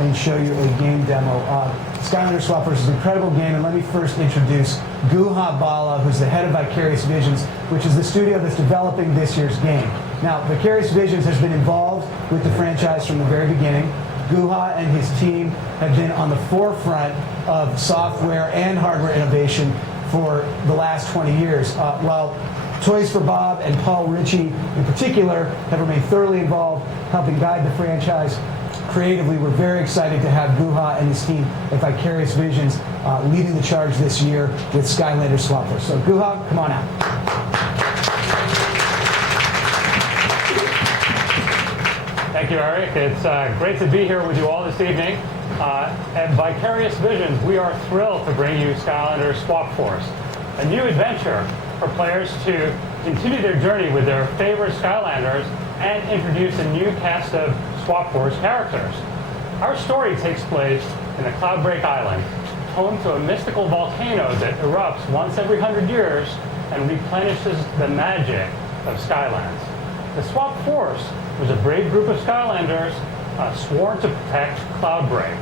and show you a game demo. Skylanders Swap Force is an incredible game, and let me first introduce Guha Bala, who's the head of Vicarious Visions, which is the studio that's developing this year's game. Now, Vicarious Visions has been involved with the franchise from the very beginning. Guha and his team have been on the forefront of software and hardware innovation for the last 20 years, while Toys for Bob and Paul Ritchie in particular have remained thoroughly involved, helping guide the franchise creatively. We're very excited to have Guha and his team at Vicarious Visions leading the charge this year with Skylanders Swap Force. So Guha, come on out. Thank you, Eric. It's great to be here with you all this evening. At Vicarious Visions, we are thrilled to bring you Skylanders Swap Force, a new adventure for players to continue their journey with their favorite Skylanders and introduce a new cast of Swap Force characters. Our story takes place in the Cloudbreak Island, home to a mystical volcano that erupts once every 100 years and replenishes the magic of Skylands. The Swap Force was a brave group of Skylanders sworn to protect Cloudbreak.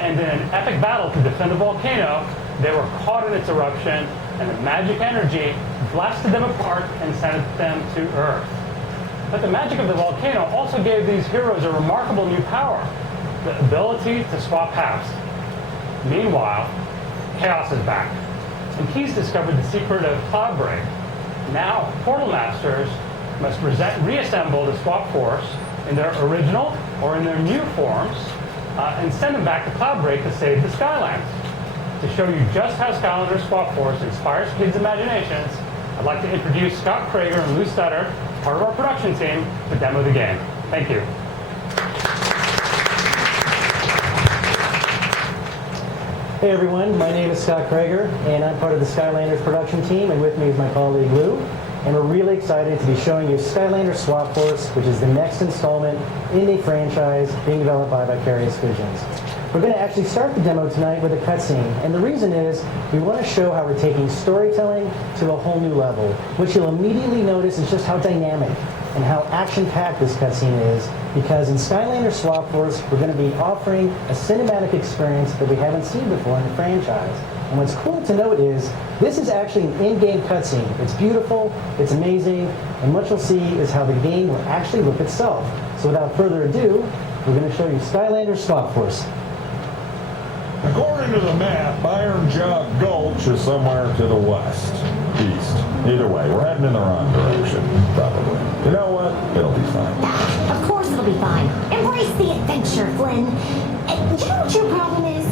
And in an epic battle to defend the volcano, they were caught in its eruption, and the magic energy blasted them apart and sent them to Earth. But the magic of the volcano also gave these heroes a remarkable new power, the ability to swap halves. Meanwhile, Chaos is back, and he's discovered the secret of Cloudbreak. Now, Portal Masters must reassemble the Swap Force in their original or in their new forms and send them back to Cloudbreak to save the Skylands. To show you just how Skylanders Swap Force inspires kids' imaginations, I'd like to introduce Scott Krager and Lou Stutter, part of our production team, to demo the game. Thank you. Hey everyone, my name is Scott Krager, and I'm part of the Skylanders production team, and with me is my colleague Lou. And we're really excited to be showing you Skylanders Swap Force, which is the next installment in the franchise being developed by Vicarious Visions. We're going to actually start the demo tonight with a cutscene, and the reason is we want to show how we're taking storytelling to a whole new level. What you'll immediately notice is just how dynamic and how action-packed this cutscene is, because in Skylanders Swap Force, we're going to be offering a cinematic experience that we haven't seen before in the franchise. And what's cool to note is this is actually an in-game cutscene. It's beautiful, it's amazing, and what you'll see is how the game will actually look itself. So without further ado, we're going to show you Skylanders Swap Force. According to the map, Iron Jaw Gulch is somewhere to the west, east. Either way, we're heading in the wrong direction, probably. You know what? It'll be fine. Of course it'll be fine. Embrace the adventure, Flynn. You know what your problem is?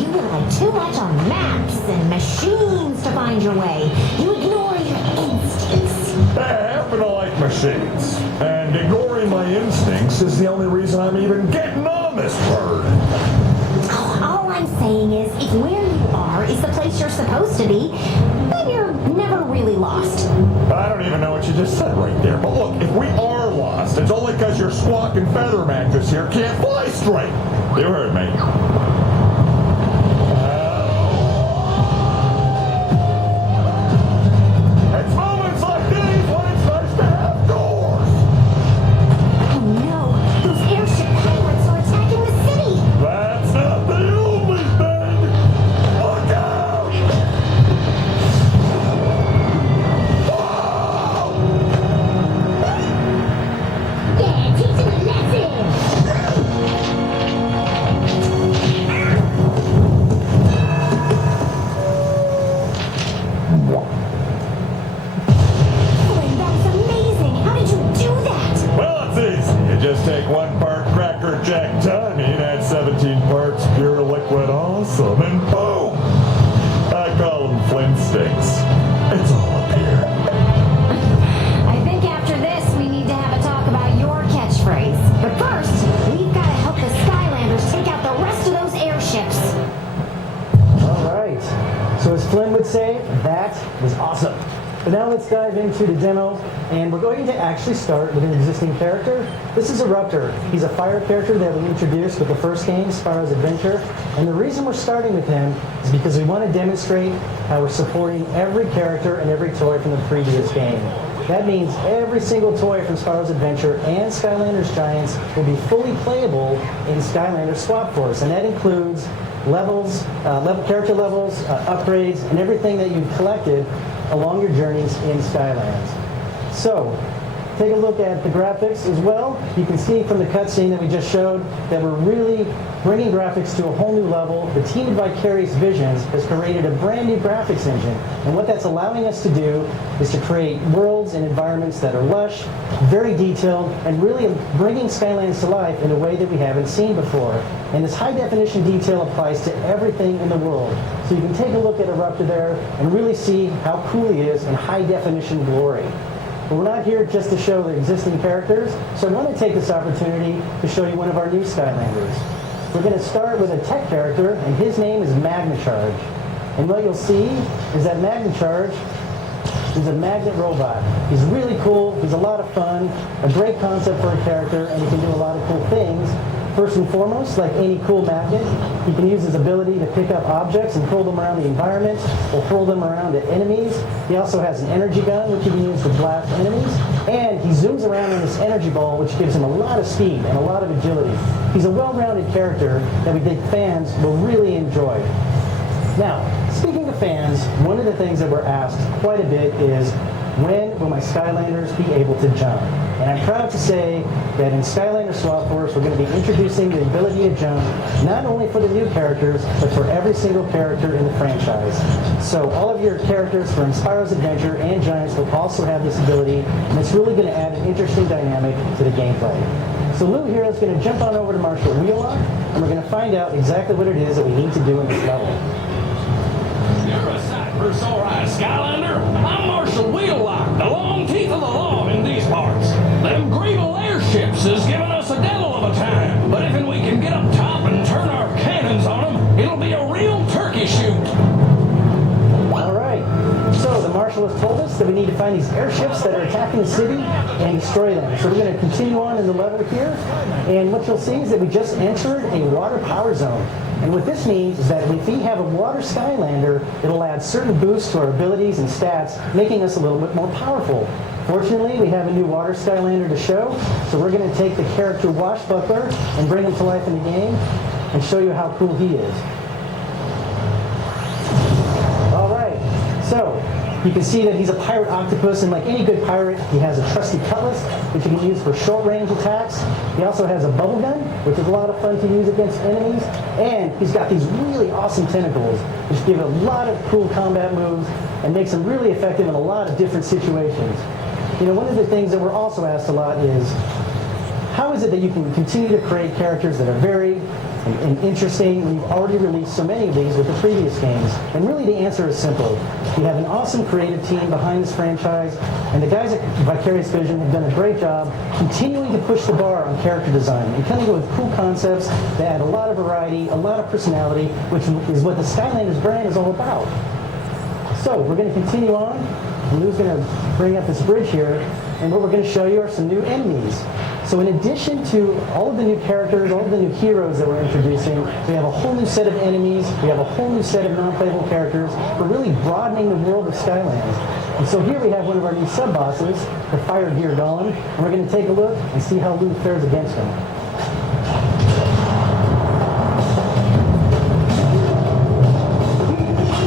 You rely too much on maps and machines to find your way. You ignore your instincts. I happen to like machines, and ignoring my instincts is the only reason I'm even getting on this bird. All I'm saying is, if where you are is the place you're supposed to be, then you're never really lost. I don't even know what you just said right there, but look, if we are lost, it's only because your squawk and feather mattress here can't fly straight. You heard me. It's moments like these when it's nice to have doors. Oh no, those airship pirates are attacking the city. That's not the only thing. Look out! Yeah, teach them a lesson. Flynn, that is amazing. How did you do that? Well, it's easy. You just take 1 part Cracker Jack timing, add 17 parts pure liquid awesome, and boom! I call them Flint Sticks. It's all up here. I think after this, we need to have a talk about your catchphrase. But first, we've got to help the Skylanders take out the rest of those airships. All right, so as Flynn would say, that was awesome. But now let's dive into the demo, and we're going to actually start with an existing character. This is Eruptor. He's a fire character that we introduced with the first game, Spyro's Adventure. And the reason we're starting with him is because we want to demonstrate how we're supporting every character and every toy from the previous game. That means every single toy from Spyro's Adventure and Skylanders Giants will be fully playable in Skylanders Swap Force, and that includes levels, character levels, upgrades, and everything that you've collected along your journeys in Skylands. So, take a look at the graphics as well. You can see from the cutscene that we just showed that we're really bringing graphics to a whole new level. The team at Vicarious Visions has created a brand new graphics engine, and what that's allowing us to do is to create worlds and environments that are lush, very detailed, and really bringing Skylands to life in a way that we haven't seen before. And this high-definition detail applies to everything in the world. So you can take a look at Eruptor there and really see how cool he is in high-definition glory. But we're not here just to show the existing characters, so I want to take this opportunity to show you one of our new Skylanders. We're going to start with a tech character, and his name is Magnacharge. And what you'll see is that Magnacharge is a magnet robot. He's really cool, he's a lot of fun, a great concept for a character, and he can do a lot of cool things. First and foremost, like any cool magnet, he can use his ability to pick up objects and hurl them around the environment or hurl them around at enemies. He also has an energy gun, which he can use to blast enemies. And he zooms around on this energy ball, which gives him a lot of speed and a lot of agility. He's a well-rounded character that we think fans will really enjoy. Now, speaking of fans, one of the things that we're asked quite a bit is, when will my Skylanders be able to jump? And I'm proud to say that in Skylanders Swap Force, we're going to be introducing the ability to jump, not only for the new characters, but for every single character in the franchise. So all of your characters from Spyro's Adventure and Giants will also have this ability, and it's really going to add an interesting dynamic to the gameplay. So Lou here is going to jump on over to Marshall Wheelock, and we're going to find out exactly what it is that we need to do in this level. You're a sight for sore eyes, Skylander. I'm Marshall Wheelock, the long teeth of the law in these parts. Them Grable airships has given us a devil of a time, but if we can get up top and turn our cannons on them, it'll be a real turkey shoot. All right. So the Marshal has told us that we need to find these airships that are attacking the city and destroy them. So we're going to continue on in the level here, and what you'll see is that we just entered a water power zone. And what this means is that if we have a water Skylander, it'll add certain boosts to our abilities and stats, making us a little bit more powerful. Fortunately, we have a new water Skylander to show, so we're going to take the character Washbuckler and bring him to life in the game and show you how cool he is. All right, so you can see that he's a pirate octopus, and like any good pirate, he has a trusty cutlass, which he can use for short-range attacks. He also has a bubble gun, which is a lot of fun to use against enemies, and he's got these really awesome tentacles, which give a lot of cool combat moves and makes him really effective in a lot of different situations. You know, one of the things that we're also asked a lot is, how is it that you can continue to create characters that are very and interesting when you've already released so many of these with the previous games? And really the answer is simple. We have an awesome creative team behind this franchise, and the guys at Vicarious Vision have done a great job continuing to push the bar on character design and coming up with cool concepts that add a lot of variety, a lot of personality, which is what the Skylanders brand is all about. So we're going to continue on, and Lou's going to bring up this bridge here, and what we're going to show you are some new enemies. So in addition to all of the new characters, all of the new heroes that we're introducing, we have a whole new set of enemies, we have a whole new set of non-playable characters. We're really broadening the world of Skylands. And so here we have one of our new sub-bosses, the Fire Gear Golem, and we're going to take a look and see how Lou fares against him.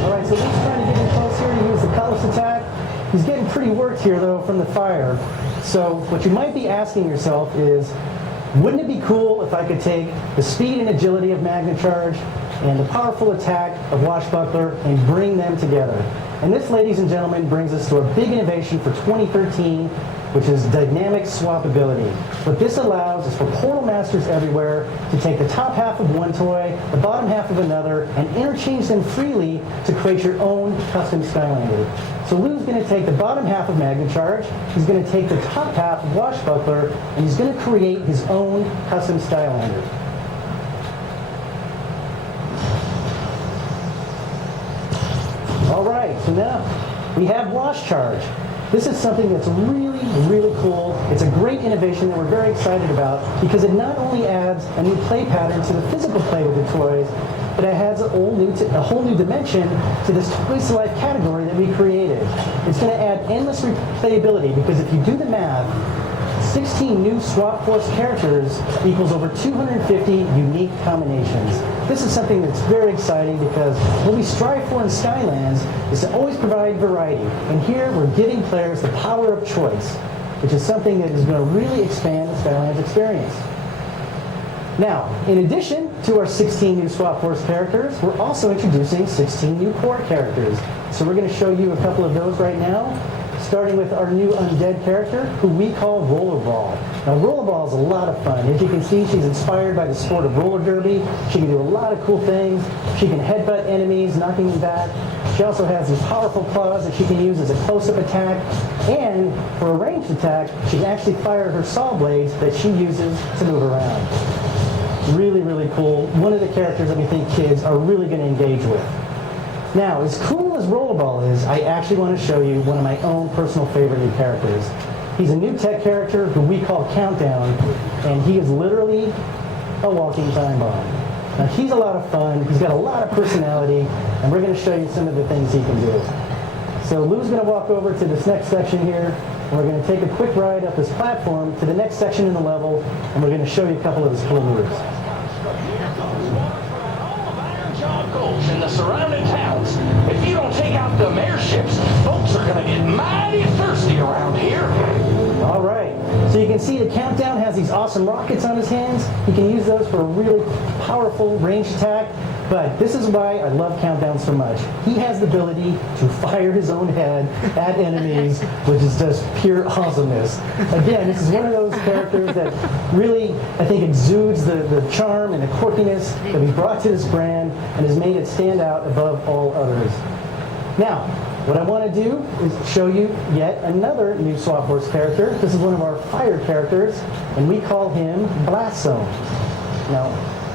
All right, so Lou's trying to get in close here to use the cutlass attack. He's getting pretty worked here, though, from the fire. So what you might be asking yourself is, wouldn't it be cool if I could take the speed and agility of Magnacharge and the powerful attack of Washbuckler and bring them together? And this, ladies and gentlemen, brings us to a big innovation for 2013, which is dynamic swappability. What this allows is for Portal Masters everywhere to take the top half of one toy, the bottom half of another, and interchange them freely to create your own custom Skylander. So Lou's going to take the bottom half of Magnacharge, he's going to take the top half of Washbuckler, and he's going to create his own custom Skylander. All right, so now we have Washcharge. This is something that's really, really cool. It's a great innovation that we're very excited about because it not only adds a new play pattern to the physical play with the toys, but it adds a whole new dimension to this Toys to Life category that we created. It's going to add endless replayability because if you do the math, 16 new Swap Force characters equals over 250 unique combinations. This is something that's very exciting because what we strive for in Skylands is to always provide variety. And here we're giving players the power of choice, which is something that is going to really expand the Skylands experience. Now, in addition to our 16 new Swap Force characters, we're also introducing 16 new core characters. So we're going to show you a couple of those right now, starting with our new undead character, who we call Rollerball. Now, Rollerball is a lot of fun. As you can see, she's inspired by the sport of roller derby. She can do a lot of cool things. She can headbutt enemies, knocking them back. She also has these powerful claws that she can use as a close-up attack. And for a ranged attack, she can actually fire her saw blades that she uses to move around. Really, really cool. One of the characters that we think kids are really going to engage with. Now, as cool as Rollerball is, I actually want to show you one of my own personal favorite new characters. He's a new tech character who we call Countdown, and he is literally a walking time bomb. Now, he's a lot of fun, he's got a lot of personality, and we're going to show you some of the things he can do. So Lou's going to walk over to this next section here, and we're going to take a quick ride up this platform to the next section in the level, and we're going to show you a couple of his cool moves. And the surrounding towns. If you don't take out them airships, folks are going to get mighty thirsty around here. All right. So you can see the Countdown has these awesome rockets on his hands. He can use those for a really powerful ranged attack. But this is why I love Countdown so much. He has the ability to fire his own head at enemies, which is just pure awesomeness. Again, this is one of those characters that really, I think, exudes the charm and the quirkiness that we brought to this brand and has made it stand out above all others. Now, what I want to do is show you yet another new Swap Force character. This is one of our fire characters, and we call him Blast Zone. Now,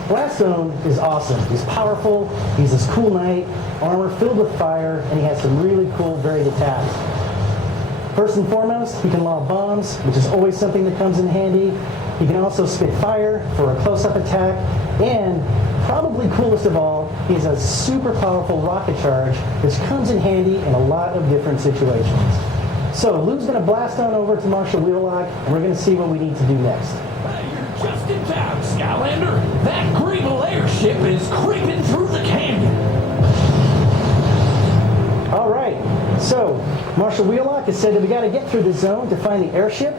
Blast Zone is awesome. He's powerful, he's this cool knight, armor filled with fire, and he has some really cool varied attacks. First and foremost, he can lob bombs, which is always something that comes in handy. He can also spit fire for a close-up attack, and probably coolest of all, he has a super powerful rocket charge, which comes in handy in a lot of different situations. So Lou's going to blast on over to Marshall Wheelock, and we're going to see what we need to do next. Just in time, Skylander. That Grable airship is creeping through the canyon. All right. So Marshall Wheelock has said that we got to get through the zone to find the airship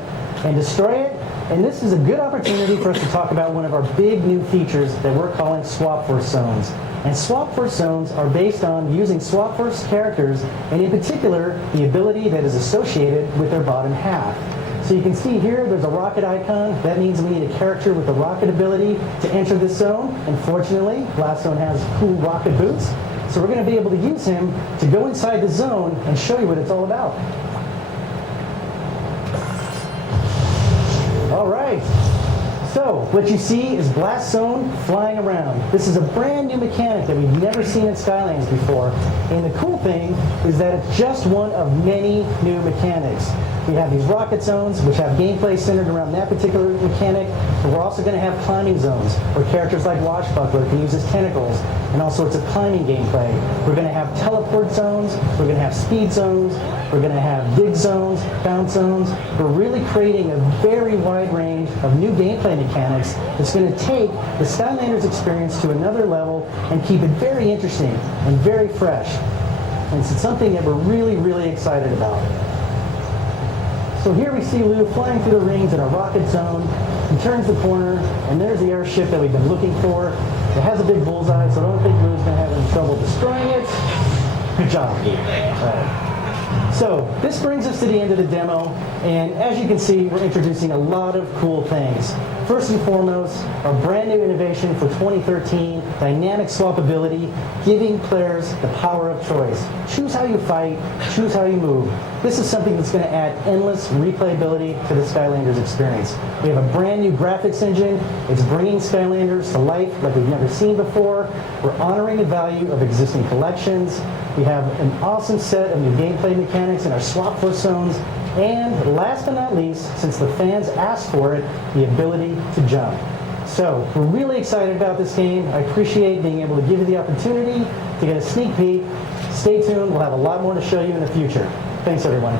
and destroy it. And this is a good opportunity for us to talk about one of our big new features that we're calling Swap Force Zones. And Swap Force Zones are based on using Swap Force characters, and in particular, the ability that is associated with their bottom half. So you can see here, there's a rocket icon. That means we need a character with a rocket ability to enter this zone. And fortunately, Blast Zone has cool rocket boots. So we're going to be able to use him to go inside the zone and show you what it's all about. All right. So what you see is Blast Zone flying around. This is a brand new mechanic that we've never seen in Skylands before. And the cool thing is that it's just one of many new mechanics. We have these rocket zones, which have gameplay centered around that particular mechanic, but we're also going to have climbing zones, where characters like Washbuckler can use his tentacles, and all sorts of climbing gameplay. We're going to have teleport zones, we're going to have speed zones, we're going to have dig zones, bounce zones. We're really creating a very wide range of new gameplay mechanics that's going to take the Skylanders experience to another level and keep it very interesting and very fresh. And it's something that we're really, really excited about. So here we see Lou flying through the rings in a rocket zone. He turns the corner, and there's the airship that we've been looking for. It has a big bullseye, so I don't think Lou's going to have any trouble destroying it. Good job, Lou. All right. So this brings us to the end of the demo, and as you can see, we're introducing a lot of cool things. First and foremost, our brand new innovation for 2013, dynamic swappability, giving players the power of choice. Choose how you fight, choose how you move. This is something that's going to add endless replayability to the Skylanders experience. We have a brand new graphics engine. It's bringing Skylanders to life like we've never seen before. We're honoring the value of existing collections. We have an awesome set of new gameplay mechanics in our Swap Force zones. And last but not least, since the fans asked for it, the ability to jump. So we're really excited about this game. I appreciate being able to give you the opportunity to get a sneak peek. Stay tuned. We'll have a lot more to show you in the future. Thanks, everyone.